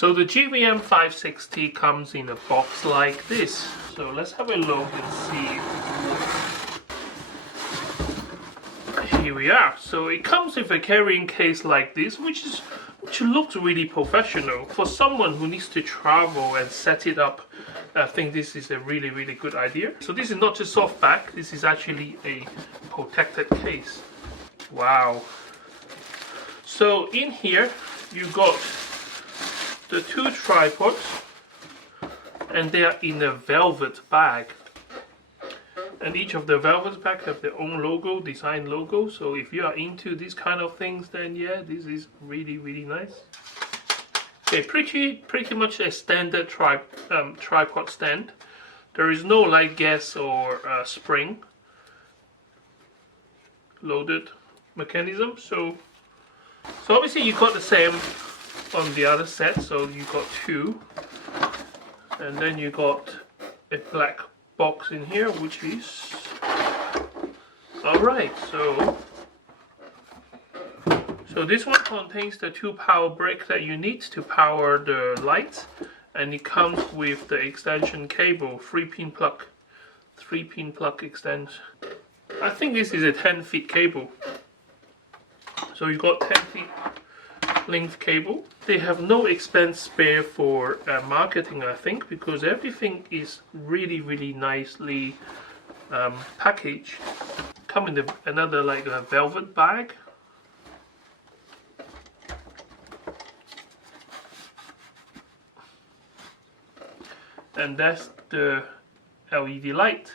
So the GVM 560 comes in a box like this. So let's have a look and see. Here we are. So it comes with a carrying case like this, which looks really professional. For someone who needs to travel and set it up, I think this is a really good idea. So this is not just soft back, this is actually a protected case. Wow. So in here you got the two tripods, and they are in a velvet bag. And each of the velvet bag have their own logo, design logo. So if you are into these kind of things, then yeah, this is really nice. Okay, pretty much a standard tripod stand. There is no light gas or spring loaded mechanism. So obviously you got the same on the other set. So you got two, and then you got a black box in here, which is alright. So this one contains the two power brick that you need to power the lights, and it comes with the extension cable, 3-pin plug extension. I think this is a 10-feet cable. So you got 10 feet length cable. They have no expense spare for marketing, I think, because everything is really nicely packaged. Come in another like a velvet bag. And that's the LED light.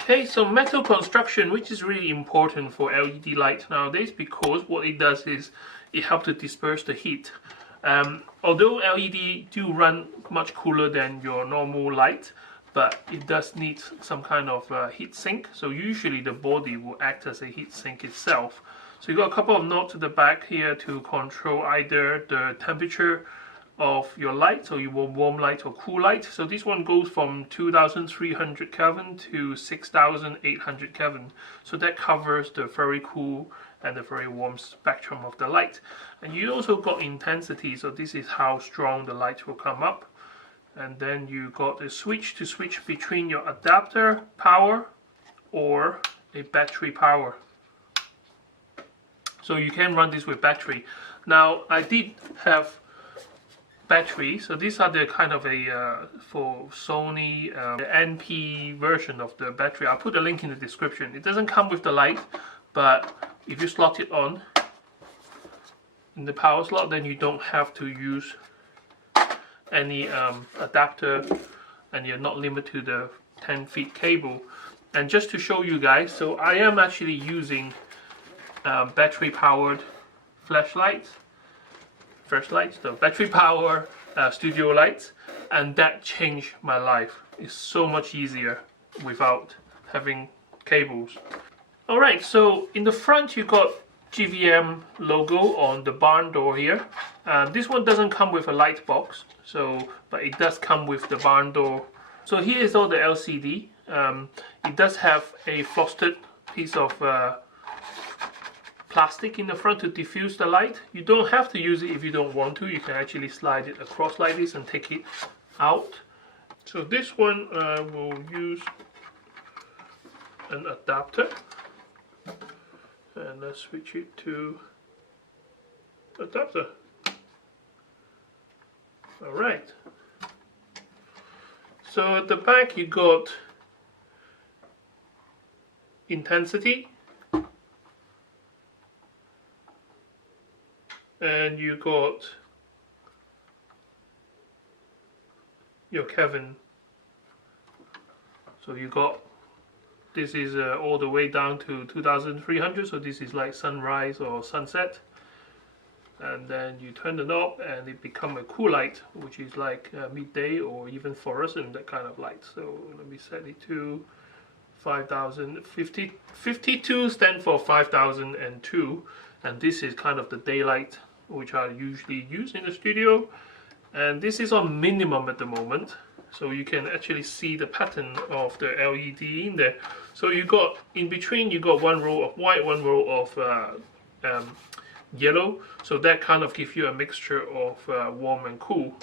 Okay, so metal construction, which is really important for LED light nowadays, because what it does is it helps to disperse the heat. Although LED do run much cooler than your normal light, but it does need some kind of heat sink. So usually the body will act as a heat sink itself. So you got a couple of knobs at the back here to control either the temperature of your light, so you want warm light or cool light. So this one goes from 2300 Kelvin to 6800 Kelvin. So that covers the very cool and the very warm spectrum of the light. And you also got intensity, so this is how strong the light will come up. And then you got a switch to switch between your adapter power or a battery power. So you can run this with battery. Now I did have battery, so these are the kind of a for Sony NP version of the battery. I'll put a link in the description. It doesn't come with the light, but if you slot it on in the power slot, then you don't have to use any adapter, and you're not limited to the 10-feet cable. And just to show you guys, so I am actually using battery powered flashlights, the battery power studio lights, and that changed my life. It's so much easier without having cables. Alright, so in the front you got GVM logo on the barn door here. This one doesn't come with a light box, but it does come with the barn door. So here is all the LCD. It does have a frosted piece of plastic in the front to diffuse the light. You don't have to use it if you don't want to. You can actually slide it across like this and take it out. So this one will use an adapter, and let's switch it to adapter. Alright, so at the back you got intensity, and you got your Kelvin. So you got, this is all the way down to 2300, so this is like sunrise or sunset. And then you turn the knob and it becomes a cool light, which is like midday or even fluorescent, that kind of light. So let me set it to 5000. 52 stands for 5002, and this is kind of the daylight which I usually use in the studio. And this is on minimum at the moment, so you can actually see the pattern of the LED in there. So you got in between, you got one row of white, one row of yellow, so that kind of gives you a mixture of warm and cool.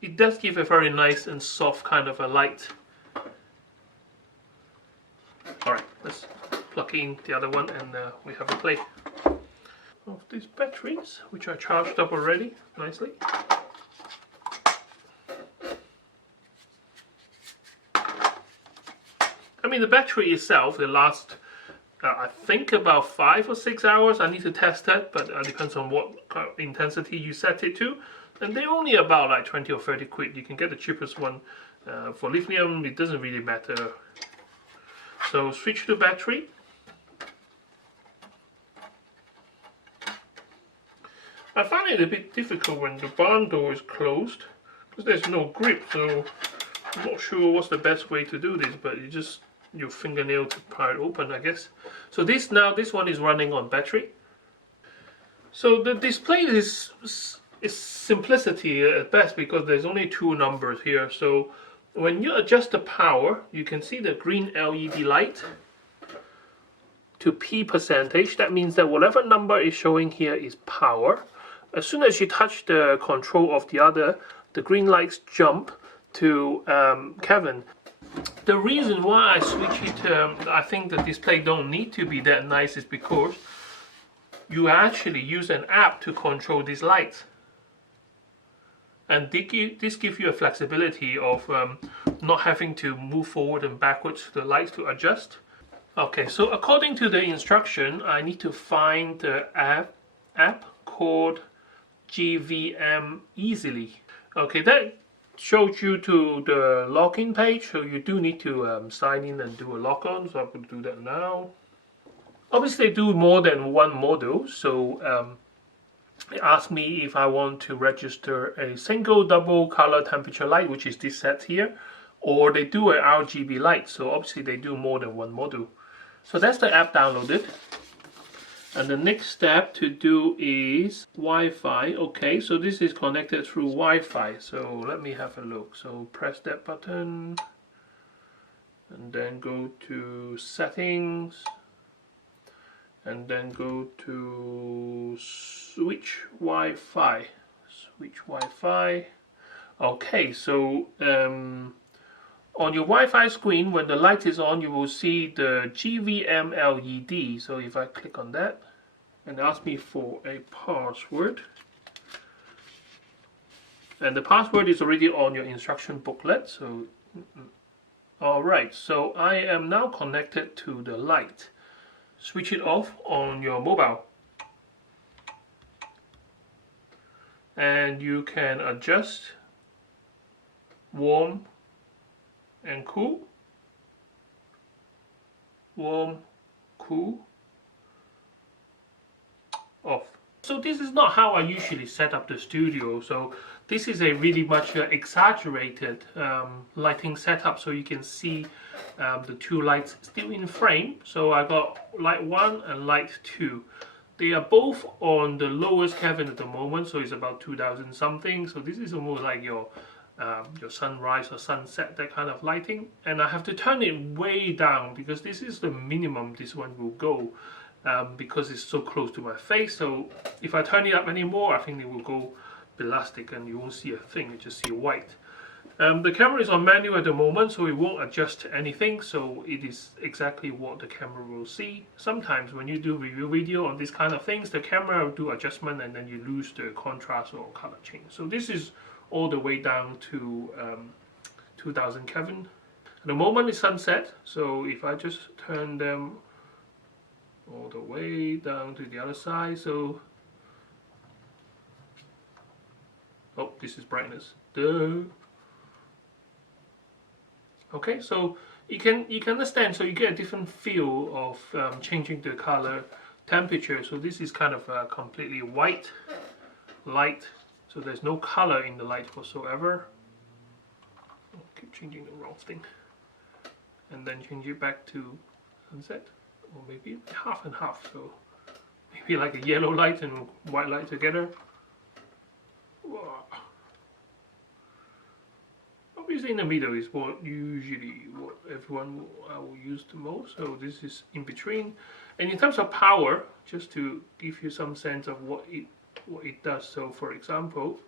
It does give a very nice and soft kind of a light. Alright, let's plug in the other one and we have a play of these batteries, which are charged up already nicely. I mean, the battery itself, it lasts I think about 5 or 6 hours. I need to test that, but it depends on what kind of intensity you set it to. And they're only about like 20 or 30 quid. You can get the cheapest one. For lithium, it doesn't really matter. So switch to battery. I find it a bit difficult when the barn door is closed because there's no grip, so I'm not sure what's the best way to do this, but you just your fingernail to pry it open, I guess. So this one is running on battery. So the display is simplicity at best because there's only 2 numbers here. So when you adjust the power, you can see the green LED light to P percentage. That means that whatever number is showing here is power. As soon as you touch the control of the green lights jump to Kevin. The reason why I switch it, I think the display don't need to be that nice, is because you actually use an app to control these lights. And this gives you a flexibility of not having to move forward and backwards the lights to adjust. Okay, so according to the instruction, I need to find the app called GVM Easily. Okay, that shows you to the login page, so you do need to sign in and do a log on. So I'm going to do that now. Obviously, they do more than one model, so it asks me if I want to register a single, double color temperature light, which is this set here, or they do an RGB light. So obviously, they do more than one model. So that's the app downloaded. And the next step to do is Wi-Fi. Okay, so this is connected through Wi-Fi. So let me have a look. So press that button and then go to settings and then go to switch Wi-Fi. Switch Wi-Fi. Okay, so on your Wi-Fi screen, when the light is on, you will see the GVM LED. So if I click on that and ask me for a password, and the password is already on your instruction booklet. So, alright, so I am now connected to the light. Switch it off on your mobile. And you can adjust warm and cool, warm, cool, off. So this is not how I usually set up the studio. So this is a really much exaggerated lighting setup, so you can see the 2 lights still in frame. So I got light 1 and light 2. They are both on the lowest Kelvin at the moment, so it's about 2000 something. So this is almost like your sunrise or sunset, that kind of lighting. And I have to turn it way down because this is the minimum this one will go, because it's so close to my face. So if I turn it up anymore, I think it will go ballistic and you won't see a thing, you just see white. The camera is on manual at the moment, so it won't adjust anything, so it is exactly what the camera will see. Sometimes when you do review video on these kind of things, the camera will do adjustment and then you lose the contrast or color change. So this is all the way down to 2000 Kelvin. At the moment it's sunset, so if I just turn them all the way down to the other side, so oh, this is brightness. Duh. Okay, so you can understand, so you get a different feel of changing the color temperature. So this is kind of a completely white light, so there's no color in the light whatsoever. Oh, keep changing the wrong thing. And then change it back to sunset, or maybe half and half, so maybe like a yellow light and white light together. in the middle is what everyone will use the most. So this is in between. And in terms of power, just to give you some sense of what it does. So for example,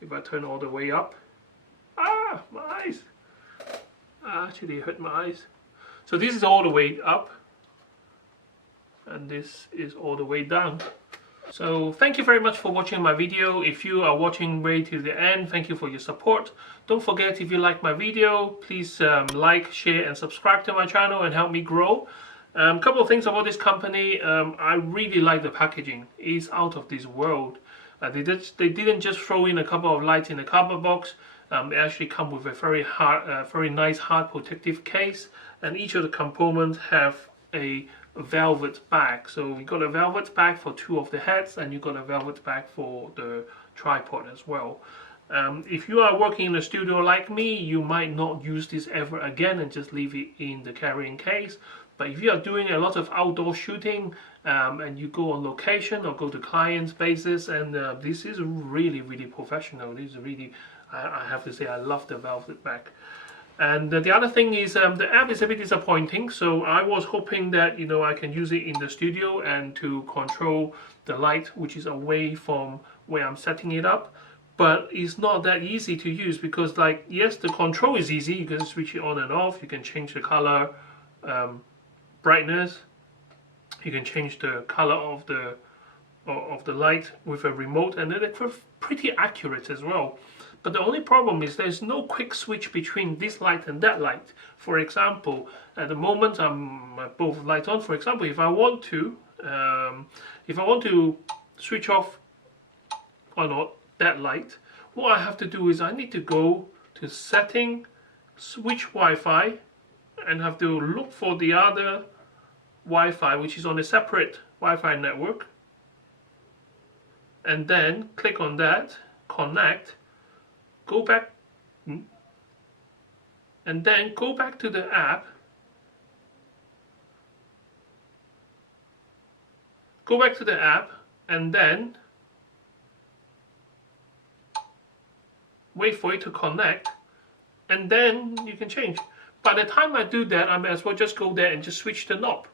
if I turn all the way up, my eyes! Actually, it hurt my eyes. So this is all the way up, and this is all the way down. So thank you very much for watching my video. If you are watching right to the end, thank you for your support. Don't forget, if you like my video, please like, share and subscribe to my channel and help me grow. A couple of things about this company. I really like the packaging. It's out of this world. They didn't just throw in a couple of lights in a cardboard box. They actually come with a very nice hard protective case, and each of the components have a velvet bag. So we got a velvet bag for 2 of the heads, and you got a velvet bag for the tripod as well. If you are working in a studio like me, you might not use this ever again and just leave it in the carrying case. But if you are doing a lot of outdoor shooting and you go on location or go to clients' bases, and this is really professional. This is really, I have to say, I love the velvet bag. And the other thing is the app is a bit disappointing. So I was hoping that I can use it in the studio and to control the light, which is away from where I'm setting it up. But it's not that easy to use because, like, yes, the control is easy. You can switch it on and off. You can change the color, brightness. You can change the color of the light with a remote, and they're pretty accurate as well. But the only problem is there's no quick switch between this light and that light. For example, at the moment I'm both lights on. For example, if I want to switch off or not that light, what I have to do is I need to go to setting, switch Wi-Fi, and have to look for the other Wi-Fi which is on a separate Wi-Fi network, and then click on that, connect, go back, and then go back to the app, and then wait for it to connect, and then you can change. By the time I do that, I may as well just go there and just switch the knob.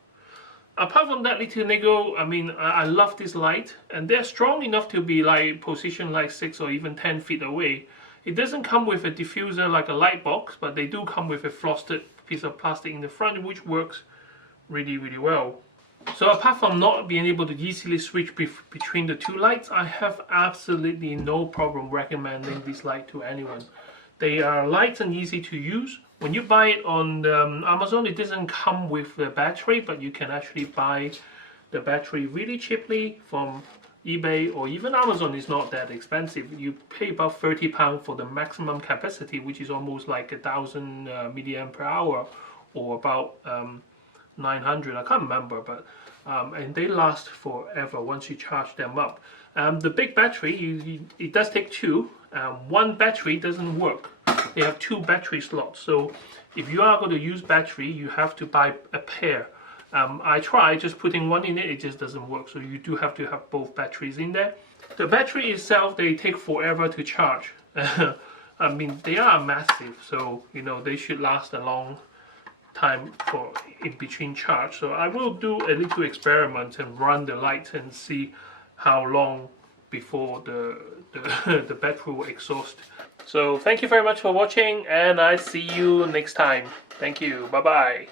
Apart from that little niggle, I mean, I love this light, and they're strong enough to be like positioned like 6 or even 10 feet away. It doesn't come with a diffuser like a light box, but they do come with a frosted piece of plastic in the front, which works really well. So apart from not being able to easily switch between the 2 lights, I have absolutely no problem recommending this light to anyone. They are light and easy to use. When you buy it on Amazon, it doesn't come with the battery, but you can actually buy the battery really cheaply from eBay, or even Amazon is not that expensive. You pay about £30 for the maximum capacity, which is almost like 1,000 milliamp per hour, or about 900, I can't remember, but and they last forever once you charge them up. The big battery, it does take 2. 1 battery doesn't work. They have 2 battery slots, so if you are going to use battery, you have to buy a pair. I tried just putting 1 in it, it just doesn't work, so you do have to have both batteries in there. The battery itself, they take forever to charge. I mean, they are massive, so they should last a long time for in between charge. So I will do a little experiment and run the light and see how long before the battery will exhaust. So thank you very much for watching, and I see you next time. Thank you. Bye bye.